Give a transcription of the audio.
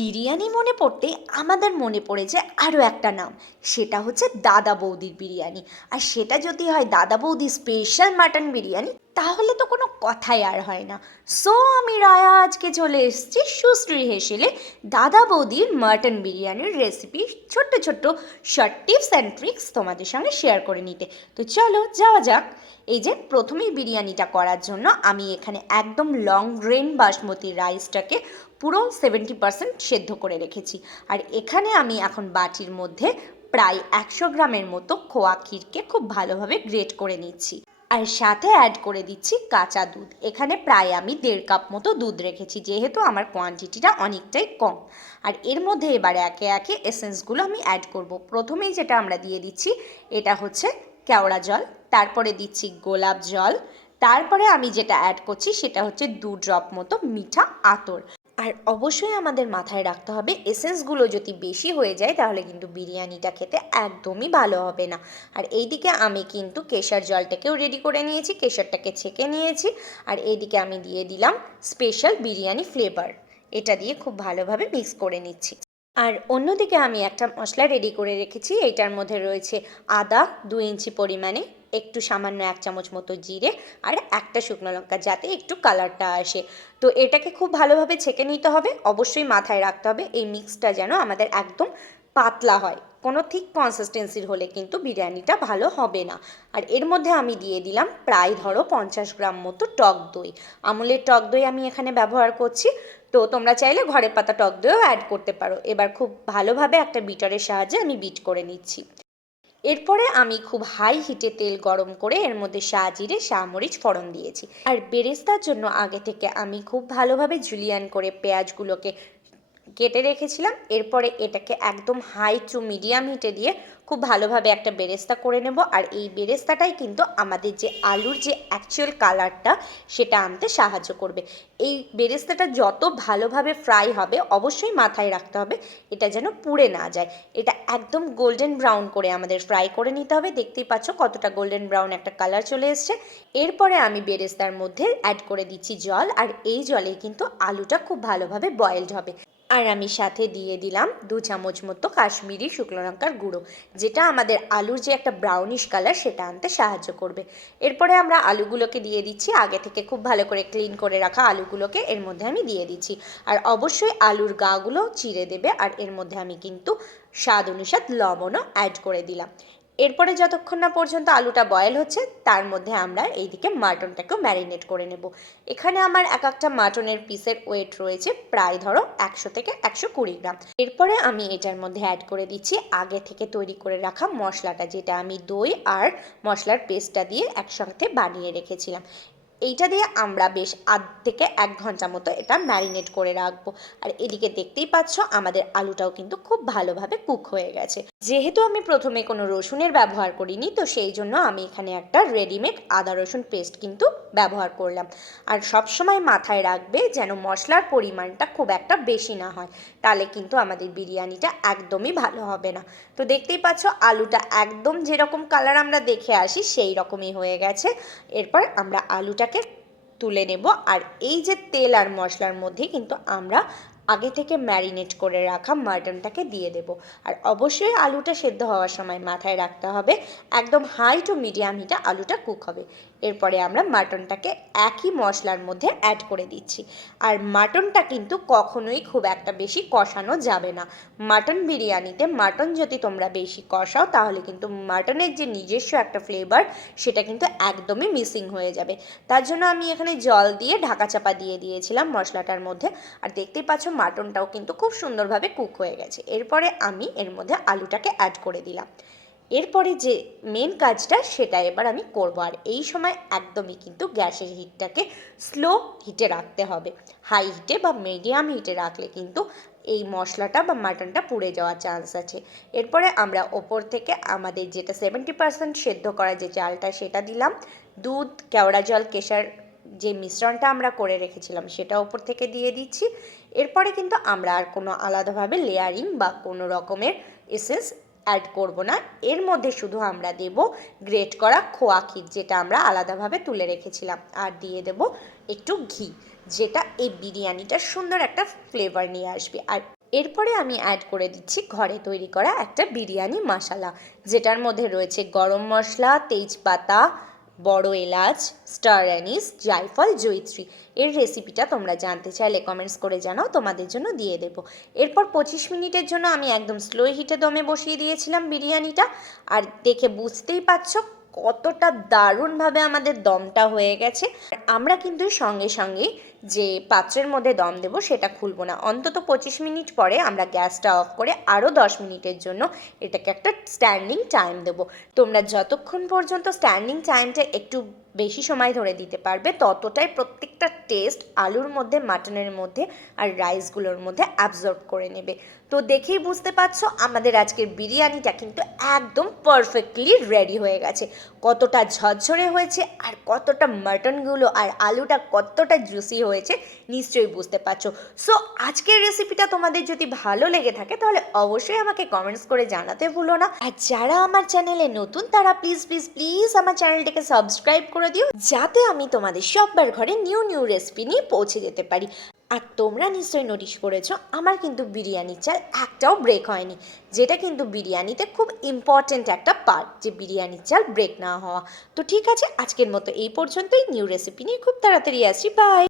বিরিয়ানি মনে পড়তে আমাদের মনে পড়ে যায় আরও একটা নাম, সেটা হচ্ছে দাদা বৌদির বিরিয়ানি। আর সেটা যদি হয় দাদা বৌদির স্পেশাল মাটন বিরিয়ানি, তাহলে তো কোনো কথাই আর হয় না। সো আমি রায়া আজকে চলে এসেছি সুশ্রী হেসেলে দাদা বৌদির মাটন বিরিয়ানির রেসিপি ছোট্ট ছোট্ট শর্ট টিপস অ্যান্ড ট্রিক্স তোমাদের সঙ্গে শেয়ার করে নিতে। তো চলো যাওয়া যাক। এই যে প্রথমেই বিরিয়ানিটা করার জন্য আমি এখানে একদম লং গ্রেন বাসমতি রাইসটাকে পুরো 70% সেদ্ধ করে রেখেছি। আর এখানে আমি এখন বাটির মধ্যে প্রায় 100 গ্রামের মতো খোয়া ক্ষীরকে খুব ভালোভাবে গ্রেট করে নিচ্ছি। আর সাথে অ্যাড করে দিচ্ছি কাঁচা দুধ। এখানে প্রায় আমি 1.5 কাপ মতো দুধ রেখেছি, যেহেতু আমার কোয়ান্টিটিটা অনেকটাই কম। আর এর মধ্যে এবার একে একে এসেন্সগুলো আমি অ্যাড করব। প্রথমেই যেটা আমরা দিয়ে দিচ্ছি এটা হচ্ছে কেওড়া জল, তারপরে দিচ্ছি গোলাপ জল, তারপরে আমি যেটা অ্যাড করছি সেটা হচ্ছে 2 ড্রপ মতো মিঠা আতর। আর অবশ্যই আমাদের মাথায় রাখতে হবে এসেন্সগুলো যদি বেশি হয়ে যায় তাহলে কিন্তু বিরিয়ানিটা খেতে একদমই ভালো হবে না। আর এইদিকে আমি কিন্তু কেশর জলটাকেও রেডি করে নিয়েছি, কেশরটাকে ছেঁকে নিয়েছি। আর এইদিকে আমি দিয়ে দিলাম স্পেশাল বিরিয়ানি ফ্লেভার, এটা দিয়ে খুব ভালোভাবে মিক্স করে নিচ্ছি। আর অন্যদিকে আমি একটা মশলা রেডি করে রেখেছি, এইটার মধ্যে রয়েছে আদা 2 ইঞ্চি পরিমাণে, একটু সামান্য 1 চামচ মতো জিরে, আর একটা শুকনো লঙ্কা, যাতে একটু কালারটা আসে। তো এটাকে খুব ভালোভাবে ছেঁকে নিতে হবে। অবশ্যই মাথায় রাখতে হবে এই মিক্সটা যেন আমাদের একদম পাতলা হয়, কোনো ঠিক কনসিস্টেন্সির হলে কিন্তু বিরিয়ানিটা ভালো হবে না। আর এর মধ্যে আমি দিয়ে দিলাম প্রায় ধরো 50 গ্রাম মতো টক দই। আমুলের টক দই আমি এখানে ব্যবহার করছি, তো তোমরা চাইলে ঘরে পাতা টক দইও অ্যাড করতে পারো। এবার খুব ভালোভাবে একটা বিটারের সাহায্যে আমি বিট করে নিচ্ছি। এরপরে আমি খুব হাই হিটে তেল গরম করে এর মধ্যে শাহজিরে শাহমরিচ ফোড়ন দিয়েছি। আর বেরেস্তার জন্য আগে থেকে আমি খুব ভালোভাবে জুলিয়ান করে পেঁয়াজগুলোকে কেটে রেখেছিলাম। এরপরে এটাকে একদম হাই টু মিডিয়াম হিটে দিয়ে খুব ভালোভাবে একটা বেরেস্তা করে নেব। আর এই বেরেস্তাটাই কিন্তু আমাদের যে আলুর যে অ্যাকচুয়াল কালারটা সেটা আনতে সাহায্য করবে। এই বেরেস্তাটা যত ভালোভাবে ফ্রাই হবে, অবশ্যই মাথায় রাখতে হবে এটা যেন পুড়ে না যায়। এটা একদম গোল্ডেন ব্রাউন করে আমাদের ফ্রাই করে নিতে হবে। দেখতেই পাচ্ছ কতটা গোল্ডেন ব্রাউন একটা কালার চলে এসছে। এরপরে আমি বেরেস্তার মধ্যে অ্যাড করে দিচ্ছি জল, আর এই জলে কিন্তু আলুটা খুব ভালোভাবে বয়েলড হবে। আর আমি সাথে দিয়ে দিলাম 2 চামচ মতো কাশ্মীরি শুকনো লঙ্কার গুঁড়ো, যেটা আমাদের আলুর যে একটা ব্রাউনিশ কালার সেটা আনতে সাহায্য করবে। এরপরে আমরা আলুগুলোকে দিয়ে দিচ্ছি, আগে থেকে খুব ভালো করে ক্লিন করে রাখা আলুগুলোকে এর মধ্যে আমি দিয়ে দিচ্ছি। আর অবশ্যই আলুর গাগুলো চিড়ে দেবে। আর এর মধ্যে আমি কিন্তু স্বাদ অনুসার লবণও অ্যাড করে দিলাম। এরপরে যতক্ষণ না পর্যন্ত আলুটা বয়েল হচ্ছে, তার মধ্যে আমরা এইদিকে মাটনটাকেও ম্যারিনেট করে নেব। এখানে আমার এক একটা মাটনের পিসের ওয়েট রয়েছে প্রায় ধরো 100 থেকে 120 গ্রাম। এরপরে আমি এটার মধ্যে অ্যাড করে দিচ্ছি আগে থেকে তৈরি করে রাখা মশলাটা, যেটা আমি দই আর মশলার পেস্টটা দিয়ে একসঙ্গে বানিয়ে রেখেছিলাম। এইটা দিয়ে আমরা বেশ আধ থেকে 1 ঘন্টা মতো এটা ম্যারিনেট করে রাখবো। আর এদিকে দেখতেই পাচ্ছ আমাদের আলুটাও কিন্তু খুব ভালোভাবে কুক হয়ে গেছে। যেহেতু আমি প্রথমে কোনো রসুনের ব্যবহার করিনি, তো সেই জন্য আমি এখানে একটা রেডিমেড আদা রসুন পেস্ট কিন্তু ব্যবহার করলাম। আর সবসময় মাথায় রাখবে যেন মশলার পরিমাণটা খুব একটা বেশি না হয়, তাহলে কিন্তু আমাদের বিরিয়ানিটা একদমই ভালো হবে না। তো দেখতেই পাচ্ছ আলুটা একদম যেরকম কালার আমরা দেখে আসি সেই রকমই হয়ে গেছে। এরপর আমরা আলুটাকে তুলে নেব। আর এই যে তেল আর মশলার মধ্যে কিন্তু আমরা আগে থেকে ম্যারিনেট করে রাখা মাটনটাকে দিয়ে দেব। আর অবশ্যই আলুটা সেদ্ধ হওয়ার সময় মাথায় রাখতে হবে একদম হাই টু মিডিয়াম হিটে আলুটা কুক হবে। এরপরে আমরা মাটনটাকে একই মশলার মধ্যে অ্যাড করে দিচ্ছি। আর মাটনটা কিন্তু কখনোই খুব একটা বেশি কষানো যাবে না। মাটন বিরিয়ানিতে মাটন যদি তোমরা বেশি কষাও তাহলে কিন্তু মাটনের যে নিজস্ব একটা ফ্লেভার সেটা কিন্তু একদমই মিসিং হয়ে যাবে। তার জন্য আমি এখানে জল দিয়ে ঢাকা চাপা দিয়ে দিয়েছিলাম মশলাটার মধ্যে। আর দেখতেই পাচ্ছ মাটনটাও কিন্তু খুব সুন্দরভাবে কুক হয়ে গেছে। এরপরে আমি এর মধ্যে আলুটাকে অ্যাড করে দিলাম। এরপরে যে মেন কাজটা সেটা এবার আমি করব। আর এই সময় একদমই কিন্তু গ্যাসের হিটটাকে স্লো হিটে রাখতে হবে। হাই হিটে বা মিডিয়াম হিটে রাখলে কিন্তু এই মশলাটা বা মাটনটা পুড়ে যাওয়ার চান্স আছে। এরপরে আমরা ওপর থেকে আমাদের যেটা 70% সেদ্ধ করা যে চালটা সেটা দিলাম, দুধ, কেওড়া জল, কেশর যে মিশ্রণটা আমরা করে রেখেছিলাম সেটা ওপর থেকে দিয়ে দিচ্ছি। এরপরে কিন্তু আমরা আর কোনো আলাদাভাবে লেয়ারিং বা কোনো রকমের এসেন্স অ্যাড করব না। এর মধ্যে শুধু আমরা দেব গ্রেট করা খোয়া ক্ষীর, যেটা আমরা আলাদাভাবে তুলে রেখেছিলাম। আর দিয়ে দেব একটু ঘি, যেটা এই বিরিয়ানিটার সুন্দর একটা ফ্লেভার নিয়ে আসবে। আর এরপরে আমি অ্যাড করে দিচ্ছি ঘরে তৈরি করা একটা বিরিয়ানি মশলা, যেটার মধ্যে রয়েছে গরম মশলা, তেজপাতা, বড় এলাচ, স্টার অ্যানিস, জায়ফল, জয়িত্রী। এর রেসিপিটা তোমরা জানতে চাইলে কমেন্টস করে জানাও, তোমাদের জন্য দিয়ে দেবো। এরপর 25 মিনিটের জন্য আমি একদম স্লো হিটে দমে বসিয়ে দিয়েছিলাম বিরিয়ানিটা। আর দেখে বুঝতেই পারছো কতটা দারুণভাবে আমাদের দমটা হয়ে গেছে। আমরা কিন্তু সঙ্গে সঙ্গে যে পাত্রের মধ্যে দম দেবো সেটা খুলবো না, অন্তত 25 মিনিট পরে আমরা গ্যাসটা অফ করে আরও 10 মিনিটের জন্য এটাকে একটা স্ট্যান্ডিং টাইম দেবো। তোমরা যতক্ষণ পর্যন্ত স্ট্যান্ডিং টাইমটা একটু বেশি সময় ধরে দিতে পারবে, ততটাই প্রত্যেকটা টেস্ট আলুর মধ্যে, মাটনের মধ্যে আর রাইসগুলোর মধ্যে অ্যাবজর্ব করে নেবে। তো দেখেই বুঝতে পারছো আমাদের আজকের বিরিয়ানিটা কিন্তু একদম পারফেক্টলি রেডি হয়ে গেছে। কতটা ঝরঝরে হয়েছে আর কতটা মাটনগুলো আর আলুটা কতটা জুসি হয়েছে নিশ্চয়ই বুঝতে পারছো। সো আজকের রেসিপিটা তোমাদের যদি ভালো লেগে থাকে তাহলে অবশ্যই আমাকে কমেন্টস করে জানাতে ভুলো না। আর যারা আমার চ্যানেলে নতুন তারা প্লিজ প্লিজ প্লিজ আমার চ্যানেলটাকে সাবস্ক্রাইব করে দিও, যাতে আমি তোমাদের সবার ঘরে নিউ নিউ রেসিপি নিয়ে পৌঁছে যেতে পারি। আর তোমরা নিশ্চয়ই নোটিশ করেছো আমার কিন্তু বিরিয়ানির চাল একটাও ব্রেক হয়নি, যেটা কিন্তু বিরিয়ানিতে খুব ইম্পর্ট্যান্ট একটা পার্ট, যে বিরিয়ানির চাল ব্রেক না হওয়া। তো ঠিক আছে, আজকের মতো এই পর্যন্তই। নিউ রেসিপি নিয়ে খুব তাড়াতাড়ি আসছি। বাই।